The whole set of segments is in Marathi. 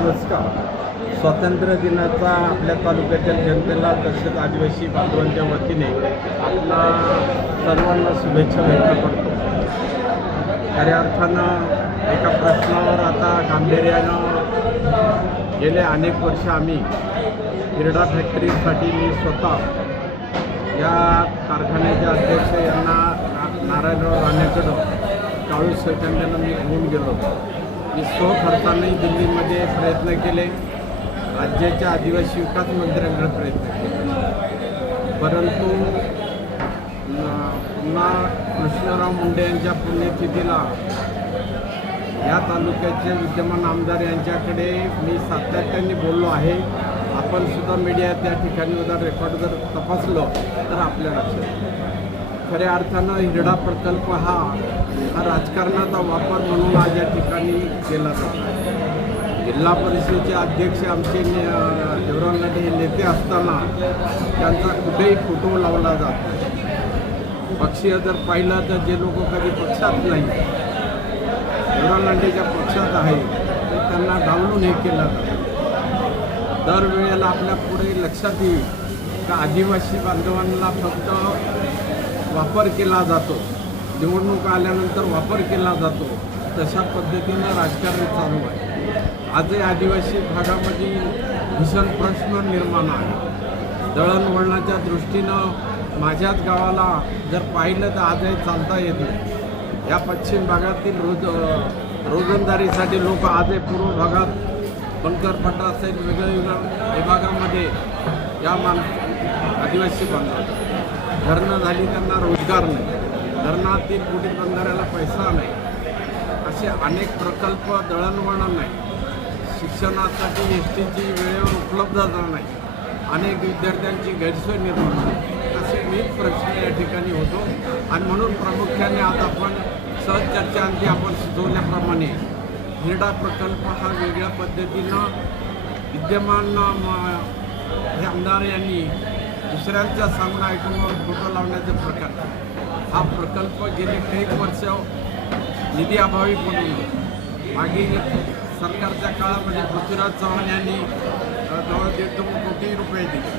नमस्कार. स्वातंत्र्य दिनाचा आपल्या तालुक्यातील जनतेला तसेच आदिवासी बांधवांच्या वतीने आपला सर्वांना शुभेच्छा व्यक्त करतो. खऱ्या अर्थानं एका प्रश्नावर आता गांभीर्यानं गेले अनेक वर्ष आम्ही. हिरडा फॅक्टरीसाठी मी स्वतः या कारखान्याचे अध्यक्ष यांना नारायणराव राणेकडं चाळीस सेकंदानं मी घेऊन गेलो मी स्वखर्चाने दिल्लीमध्ये प्रयत्न केले. राज्याच्या आदिवासी विकास मंत्र्यांकडे प्रयत्न केले. परंतु पुन्हा कृष्णराव मुंडे यांच्या पुण्यतिथीला या तालुक्याचे विद्यमान आमदार यांच्याकडे मी सातत्याने बोललो आहे. आपण सुद्धा मीडिया त्या ठिकाणी जर रेकॉर्ड जर तपासलं तर आपल्या लक्षात खऱ्या अर्थानं हिरडा प्रकल्प हा हा राजकारणाचा वापर म्हणून आज या ठिकाणी केला जातो जिल्हा परिषदेचे अध्यक्ष आमचे ने- अं, देवराव हे नेते असताना त्यांचा कुठेही फोटो लावला जातो पक्षीय जर पाहिलं तर जे लोक कधी पक्षात नाही देवराव लांडेच्या पक्षात आहे तर त्यांना डावलून हे केलं जातं दरवेळेला आपल्या पुढे लक्षात येईल का आदिवासी बांधवांना फक्त वापर केला जातो. निवडणूक आल्यानंतर वापर केला जातो. तशा पद्धतीनं राजकारण चालू आहे. आजही आदिवासी भागामध्ये भीषण प्रश्न निर्माण आहे. दळणवळणाच्या दृष्टीनं माझ्याच गावाला जर पाहिलं तर आजही चालता येत नाही. या पश्चिम भागातील रोज रोजंदारीसाठी लोक आजही पूर्व भागात बनकरपट्टा असेल वेगवेगळ्या विभागामध्ये या मान आदिवासी बांधव धरणं झाली त्यांना रोजगार नाही. धरणातील कुटीर बंधाऱ्याला पैसा नाही. असे अनेक प्रकल्प दळणवळण नाही. शिक्षणासाठी एस टीची वेळेवर उपलब्धता नाही. अनेक विद्यार्थ्यांची गैरसोय निर्माण होते असे विविध प्रश्न या ठिकाणी होतो. आणि म्हणून प्रामुख्याने आज आपण सहज चर्चांची आपण सुचवल्याप्रमाणे हिरडा प्रकल्प हा वेगळ्या पद्धतीनं विद्यमान म- हे आमदार यांनी दुसऱ्यांच्या सांगून ऐकून फोटो लावण्याचे प्रकार. हा प्रकल्प गेले काही वर्ष निधी अभावी पडून मागील सरकारच्या काळामध्ये पृथ्वीराज चव्हाण यांनी जवळ दीड दोन कोटी रुपये दिले.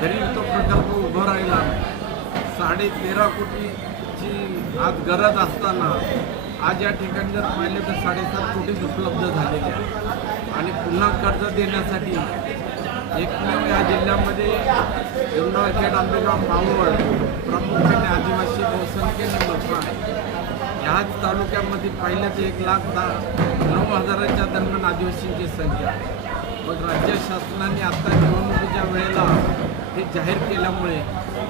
तरी तो प्रकल्प उभा राहिला साडे तेरा कोटीची आज गरज असताना आज या ठिकाणी जर पाहिले तर साडेसात कोटीच उपलब्ध झालेले आहे आणि पुन्हा कर्ज देण्यासाठी एकमेव या जिल्ह्यामध्ये खेड आंबेगाव मावळ प्रामुख्याने आदिवासी बहुसंख्येने लोक आहे ह्याच तालुक्यामध्ये पहिल्याच एक लाख दहा नऊ हजाराच्या दरम्यान आदिवासींची संख्या आहे. मग राज्य शासनाने आता निवडणुकीच्या वेळेला हे जाहीर केल्यामुळे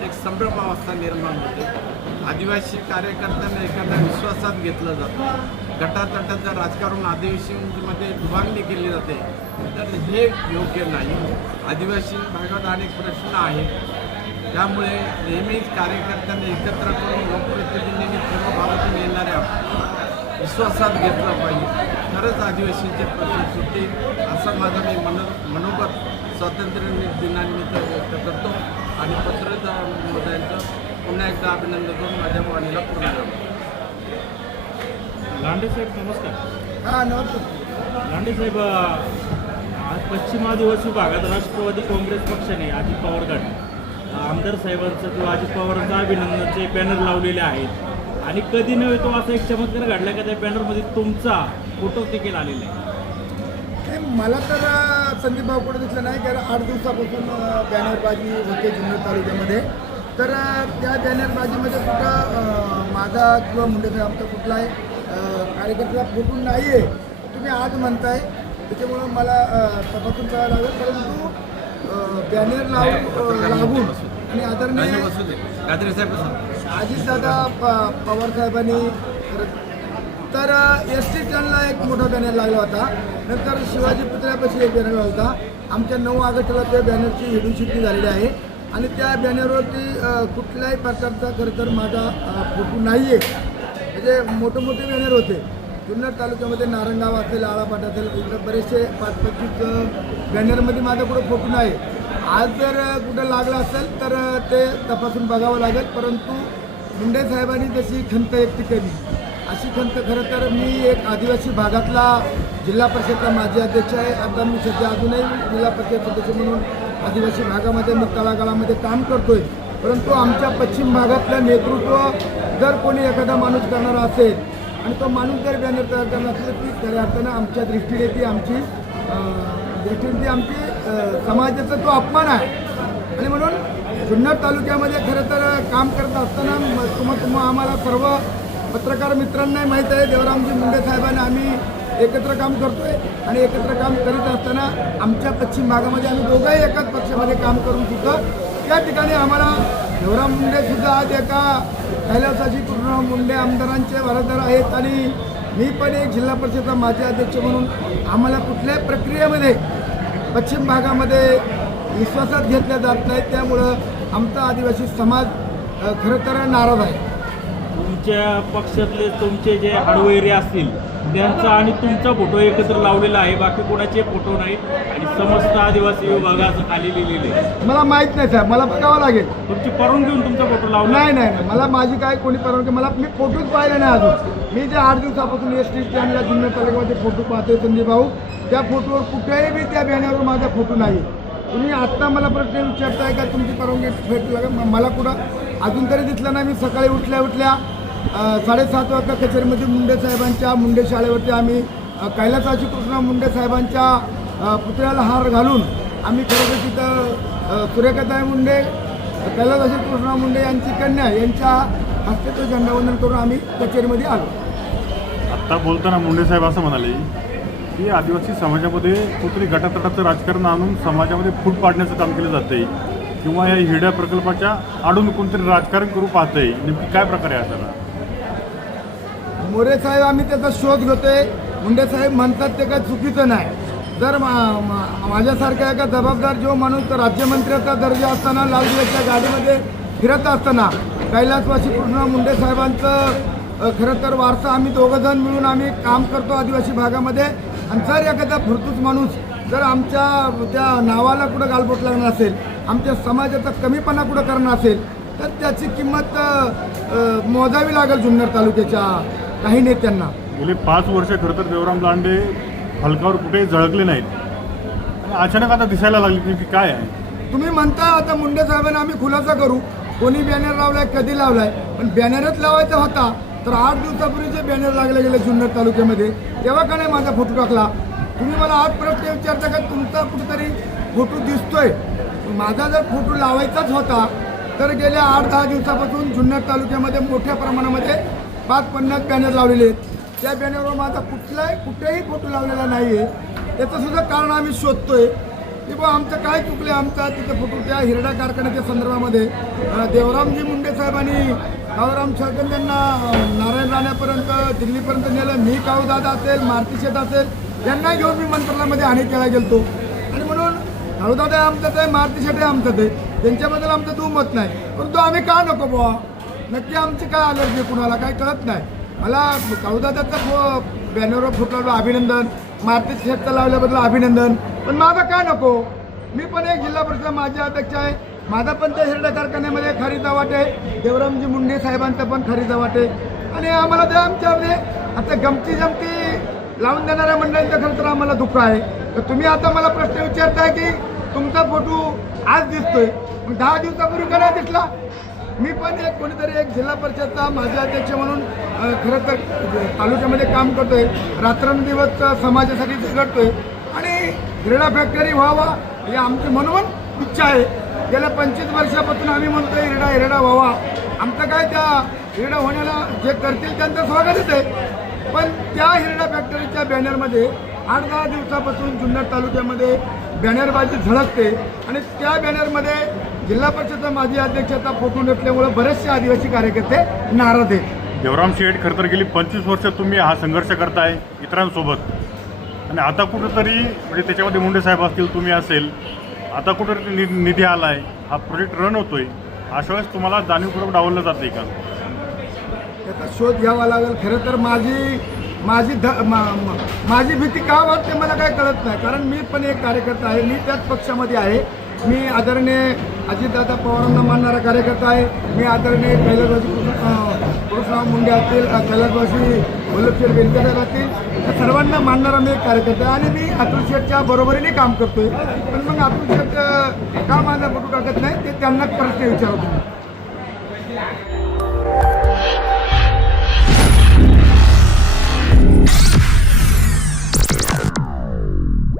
एक संभ्रमावस्था निर्माण होते. आदिवासी कार्यकर्त्यांना एखाद्या विश्वासात घेतलं जातं. गटातटाचं राजकारण आदिवासीमध्ये विभागणी केली जाते. तर हे योग्य नाही. आदिवासी भागात अनेक प्रश्न आहेत. त्यामुळे नेहमीच कार्यकर्त्यांना एकत्र करून लोकप्रतिनिधींनी सर्व भागातून येणाऱ्या विश्वासात घेतलं पाहिजे. खरंच आदिवासींचे प्रश्न सुटतील असं माझं मी मनो मनोगत स्वातंत्र्य दिनानिमित्त व्यक्त करतो. आणि पत्रकार महोदयांचं पुन्हा एकदा अभिनंदन. करून माझ्या वाणीला पूर्ण करतो लांडे साहेब नमस्कार. हां नमस्कार. लांडे साहेब आज पश्चिम आदिवासी भागात राष्ट्रवादी काँग्रेस पक्षाने अजित पवार गट आमदार साहेबांचं किंवा अजित पवारांचं अभिनंदनचे बॅनर लावलेले आहेत. आणि कधी नव्हे तो असा एक चमत्कार घडला का त्या बॅनरमध्ये तुमचा फोटो देखील आलेला आहे. मला तर संदीप भाऊ कुठे दिसलं नाही कारण आठ दिवसापासून बॅनरबाजी होते जुन्नर तालुक्यामध्ये. तर त्या बॅनरबाजीमध्ये कुठं अ, माझा किंवा मुंडेचा आमचा कुठलाही अ, कार्यकर्त्याचा फोटो नाही आहे तुम्ही आज म्हणताय त्याच्यामुळं मला तपासून करावं लागेल. परंतु बॅनर लावून लागून आणि आदरणीय अजितदादा प पवार साहेबांनी तर एस टी स्टँडला एक मोठा बॅनर लागला होता. नंतर शिवाजी पुतळ्यापाशी एक बॅनर होता. आमच्या नऊ ऑगस्टला त्या बॅनरची हिडू शिट्टी झालेली आहे. आणि त्या बॅनरवरती कुठल्याही प्रकारचा खरं तर माझा फोटो नाही आहे म्हणजे मोठे मोठे बॅनर होते. जुन्नर तालुक्यामध्ये नारंगाव असेल आळापाट असेल इकडं बरेचसे पाच पंचवीस बॅनरमध्ये माझा कुठं फोटो नाही. आज जर कुठं लागला असेल तर ते तपासून बघावं लागेल. परंतु मुंडे साहेबांनी जशी खंत व्यक्त केली अशी खंत खरं तर मी एक आदिवासी भागातला जिल्हा परिषदचा माजी अध्यक्ष आहे. आता मी सध्या अजूनही जिल्हा परिषद सदस्य म्हणून आदिवासी भागामध्ये मी तळागाळामध्ये काम करतोय. परंतु आमच्या पश्चिम भागातलं नेतृत्व जर कोणी एखादा माणूस करणारा असेल आणि तो माणूस जर बॅनर तयार करणार असेल ती खऱ्या अर्थानं आमच्या दृष्टीने ती आमची दृष्टीने ती आमची समाजाचा तो अपमान आहे. आणि म्हणून जुन्नर तालुक्यामध्ये खरं तर काम करत असताना म- तुम्हा आम्हाला सर्व पत्रकार मित्रांनाही माहीत आहे देवरामजी मुंडे साहेबांना आम्ही एकत्र काम करतोय आणि एकत्र काम करीत असताना आमच्या पश्चिम भागामध्ये आम्ही दोघंही एकाच पक्षामध्ये काम करून सुद्धा त्या ठिकाणी आम्हाला देवराम मुंडे सुद्धा आज एका कैलासाची पूर्ण मुंडे आमदारांचे वारसदार आहेत आणि मी पण एक जिल्हा परिषदचा माजी अध्यक्ष म्हणून आम्हाला कुठल्याही प्रक्रियेमध्ये पश्चिम भागामध्ये विश्वासात घेतल्या जात नाही त्यामुळं आमचा आदिवासी समाज खरं तर नाराज आहे. तुमच्या पक्षातले तुमचे जे हाडवैरे असतील त्यांचा आणि तुमचा फोटो एकत्र लावलेला आहे. बाकी कोणाचे फोटो नाहीत आणि समस्त आदिवासी विभागाचं खाली लिहिलेले आहे. मला माहीत नाही साहेब मला बघावं लागेल. तुमची परवानगी घेऊन तुमचा फोटो लावला? नाही नाही नाही. मला माझी काय कोणी परवानगी मला मी फोटोच पाहिले नाही अजून. मी जे आठ दिवसापासून एस टी स्टँडला जुन्नर तालुक्यामध्ये फोटो पाहतोय संजय भाऊ. त्या फोटोवर कुठेही मी त्या बॅनरवर माझा फोटो नाही. तुम्ही आत्ता मला प्रश्न विचारताय का तुमची परवानगी भेटली का म- मला कुठं अजून तरी दिसलं नाही. मी सकाळी उठल्या उठल्या साडेसात वाजता कचेरीमध्ये मुंडे साहेबांच्या मुंडे शाळेवरती आम्ही कैलासाची कृष्णा मुंडे साहेबांच्या पुतळ्याला हार घालून आम्ही खरोखर तिथं अ, मुंडे कैलासाची कृष्णा मुंडे यांची कन्या यांच्या हस्ते तो झेंडावंदन करून आम्ही कचेरीमध्ये आलो. आत्ता बोलताना मुंडे साहेब असं म्हणाले की आदिवासी समाजामध्ये कुठेतरी गटातटाचं राजकारण आणून समाजामध्ये फूट पाडण्याचं काम केलं जाते किंवा या हिरड्या प्रकल्पाच्या आडून कोणतरी राजकारण करू पाहतंय. नेमकी काय प्रकारे आहे असाला मोरे साहेब आम्ही त्याचा शोध घेतोय. मुंडे साहेब म्हणतात ते काय चुकीचं नाही. जर मा- माझ्यासारखा एका जबाबदार जो माणूस राज्यमंत्र्याचा दर्जा असताना लाल गाडीमध्ये फिरत असताना कैलासवासी पूर्ण मुंडे साहेबांचं खरं तर वारसा आम्ही दोघंजण मिळून आम्ही काम करतो आदिवासी भागामध्ये. आणि जर एखादा फुरतूस माणूस जर आमच्या त्या नावाला कुठं गालबोट लागणार असेल आमच्या समाजाचा कमीपणा कुठं करणार असेल तर त्याची किंमत मोजावी लागेल जुन्नर तालुक्याच्या काही नेत्यांना गेले पाच वर्ष खरं तर देवराम लांडे हलकावर कुठेही झळकले नाहीत. अचानक आता दिसायला लागली नेमकी काय आहे? तुम्ही म्हणता आता मुंडे साहेबांना आम्ही खुलासा करू. कोणी बॅनर लावलाय कधी लावलाय? पण बॅनरच लावायचा होता. तर आठ दिवसापूर्वी जे बॅनर लागले गेले जुन्नर तालुक्यामध्ये तेव्हा का नाही माझा फोटो टाकला? तुम्ही मला आज प्रश्न विचारता का तुमचा कुठेतरी फोटो दिसतोय? माझा जर फोटो लावायचाच होता तर गेल्या आठ दहा दिवसापासून जुन्नर तालुक्यामध्ये मोठ्या प्रमाणामध्ये पाच पन्नास बॅनर लावलेले आहेत. त्या बॅनरवर माझा कुठलाही कुठेही फोटो लावलेला नाही आहे त्याचंसुद्धा कारण आम्ही शोधतोय. की बुवा आमचं काय चुकलं आमचा तिथे फोटो त्या हिरडा कारखान्याच्या संदर्भामध्ये. देवरामजी मुंडे साहेबांनी काळूराम छळकन यांना नारायण राण्यापर्यंत दिल्लीपर्यंत नेलं. मी काळू दादा असेल मारुती शेठ असेल यांना घेऊन मी मंत्रालयामध्ये आणि केला गेलतो. आणि म्हणून काळूदादा आमचं आहे मारुती शेठ आहे आमचाच आहे. त्यांच्याबद्दल आमचं दुमत नाही. परंतु आम्ही का नको बुवा? नक्की आमची काय अलर्जी कुणाला? काय कळत नाही. मला काळूदादाचा फो बॅनरवर फुटला अभिनंदन. मारुती शेतचा लावल्याबद्दल अभिनंदन. पण माझं काय नको? मी पण एक जिल्हा परिषद माझे अध्यक्ष आहे. माझा पण त्या हिरड्या कारखान्यामध्ये खरीदा वाटे देवरामजी मुंडे साहेबांचा पण खरीदा वाटे आणि आम्हाला ते आमच्यामध्ये म्हणजे आता गमती जमती लावून देणाऱ्या मंडळींचं खरं तर आम्हाला दुःख आहे. तर तुम्ही आता मला प्रश्न विचारताय की तुमचा फोटो आज दिसतोय. मग दहा दिवसापूर्वी का नाही दिसला? मी पण एक कोणीतरी एक जिल्हा परिषदचा माझे अध्यक्ष म्हणून खरं तर तालुक्यामध्ये काम करतोय. रात्रंदिवस समाजासाठी झगडतोय. आणि क्रीडा फॅक्टरी व्हावा ही आमची म्हणून इच्छा आहे. गेल्या पंचवीस वर्षापासून आम्ही म्हणतोय हिरडा हिरडा व्हावा. आमचं काय त्या हिरडा होण्याला जे करतील त्यांचं स्वागतच आहे. पण त्या हिरडा फॅक्टरीच्या बॅनरमध्ये आठ दहा दिवसापासून जुन्नर तालुक्यामध्ये बॅनरबाजी झळकते. आणि त्या बॅनरमध्ये जिल्हा परिषदचा माजी अध्यक्षाचा फोटो नसल्यामुळे बरेचसे आदिवासी कार्यकर्ते नाराज आहेत. देवराम शेठ खरं तर गेली पंचवीस वर्ष तुम्ही हा संघर्ष करताय इतरांसोबत. आणि आता कुठंतरी म्हणजे त्याच्यामध्ये मुंडे साहेब असतील तुम्ही असेल आता कुठंतरी नि निधी आलाय हा प्रोजेक्ट रन होतोय. अशा वेळेस तुम्हाला जाणीवपूर्वक डावललं जाते का? त्याचा शोध घ्यावा लागेल. खरं तर माझी माझी ध मा- माझी भीती का वाटते मला काय कळत नाही. कारण मी पण एक कार्यकर्ता आहे मी त्याच पक्षामध्ये आहे. मी आदरणीय अजितदादा पवारांना मानणारा कार्यकर्ता आहे. मी आदरणीय कैलासवासी पुरुषराव मुंडे असतील कैलासवासी वल्लभशेठ बेनके असतील या सर्वांना मानणारा मी एक कार्यकर्ता आहे आणि मी अतुल शेठच्या बरोबरीने काम करतोय. पण मग अतुल शेठ का माझा फोटो टाकत नाही ते त्यांना प्रश्न विचारतो.